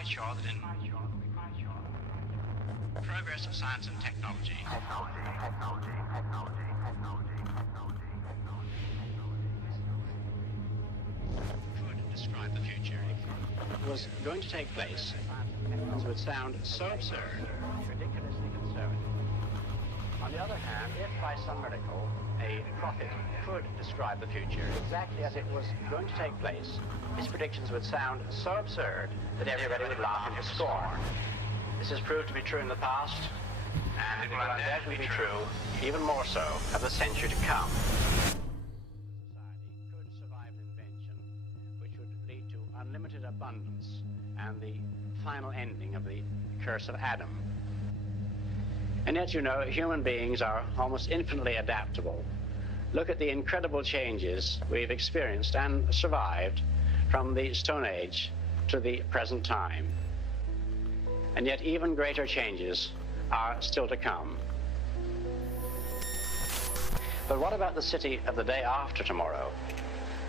quite sure that in progress of science and technology could describe the future. It was going to take place. It would sound so absurd, ridiculously conservative. On the other hand, if by some miracle a prophet could describe the future exactly as it was going to take place, his predictions would sound so absurd that everybody would laugh into scorn. This has proved to be true in the past, and it will undoubtedly be true, even more so, of the century to come. Society could survive an invention which would lead to unlimited abundance and the final ending of the curse of Adam. And yet, you know, human beings are almost infinitely adaptable. Look at the incredible changes we've experienced and survived from the Stone Age to the present time. And yet even greater changes are still to come. But what about the city of the day after tomorrow,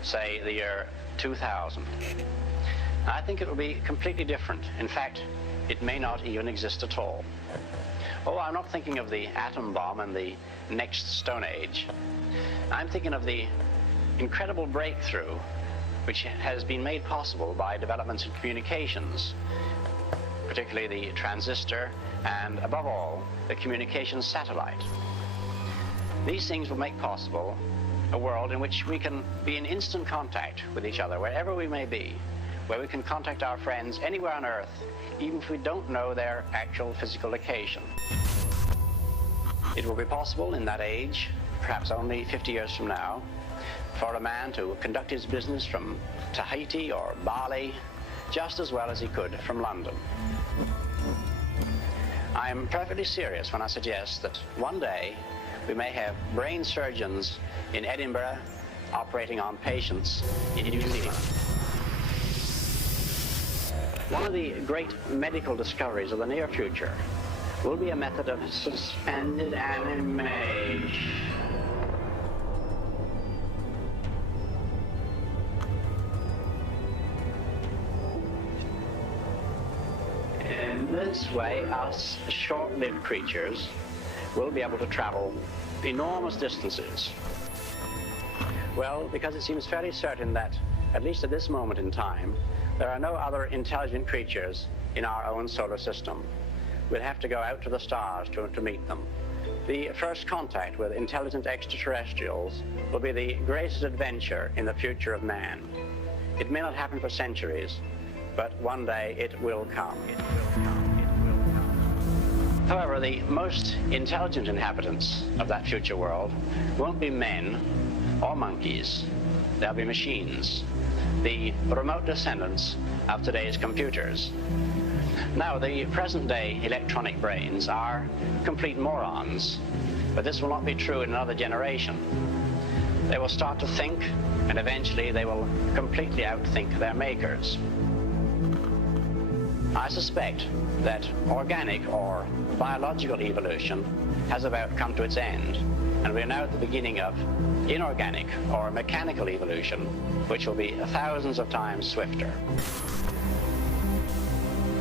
say the year 2000? I think it will be completely different. In fact, it may not even exist at all. Oh, I'm not thinking of the atom bomb and the next Stone Age. I'm thinking of the incredible breakthrough which has been made possible by developments in communications, particularly the transistor and, above all, the communications satellite. These things will make possible a world in which we can be in instant contact with each other, wherever we may be, where we can contact our friends anywhere on Earth, even if we don't know their actual physical location. It will be possible in that age, perhaps only 50 years from now, for a man to conduct his business from Tahiti or Bali just as well as he could from London. I am perfectly serious when I suggest that one day we may have brain surgeons in Edinburgh operating on patients in New Zealand. One of the great medical discoveries of the near future will be a method of suspended animation. In this way, us short-lived creatures will be able to travel enormous distances. Well, because it seems fairly certain that, at least at this moment in time, there are no other intelligent creatures in our own solar system. We'll have to go out to the stars to meet them. The first contact with intelligent extraterrestrials will be the greatest adventure in the future of man. It may not happen for centuries, but one day it will come. It will come. It will come. However, the most intelligent inhabitants of that future world won't be men or monkeys. They'll be machines, the remote descendants of today's computers. Now, the present-day electronic brains are complete morons, but this will not be true in another generation. They will start to think, and eventually they will completely outthink their makers. I suspect that organic or biological evolution has about come to its end, and we're now at the beginning of inorganic or mechanical evolution, which will be thousands of times swifter.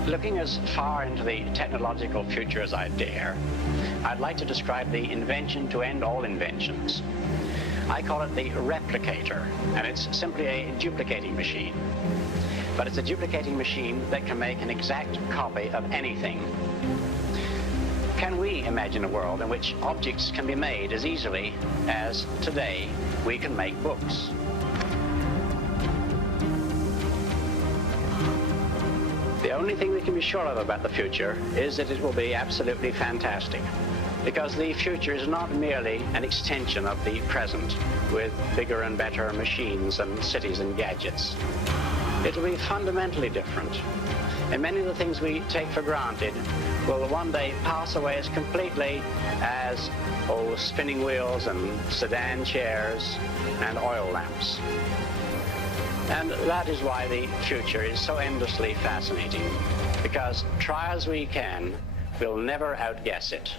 Looking as far into the technological future as I dare, I'd like to describe the invention to end all inventions. I call it the replicator, and it's simply a duplicating machine. But it's a duplicating machine that can make an exact copy of anything. Can we imagine a world in which objects can be made as easily as today we can make books? The only thing we can be sure of about the future is that it will be absolutely fantastic, because the future is not merely an extension of the present with bigger and better machines and cities and gadgets. It will be fundamentally different, and many of the things we take for granted will one day pass away as completely as spinning wheels and sedan chairs and oil lamps. And that is why the future is so endlessly fascinating, because try as we can, we'll never outguess it.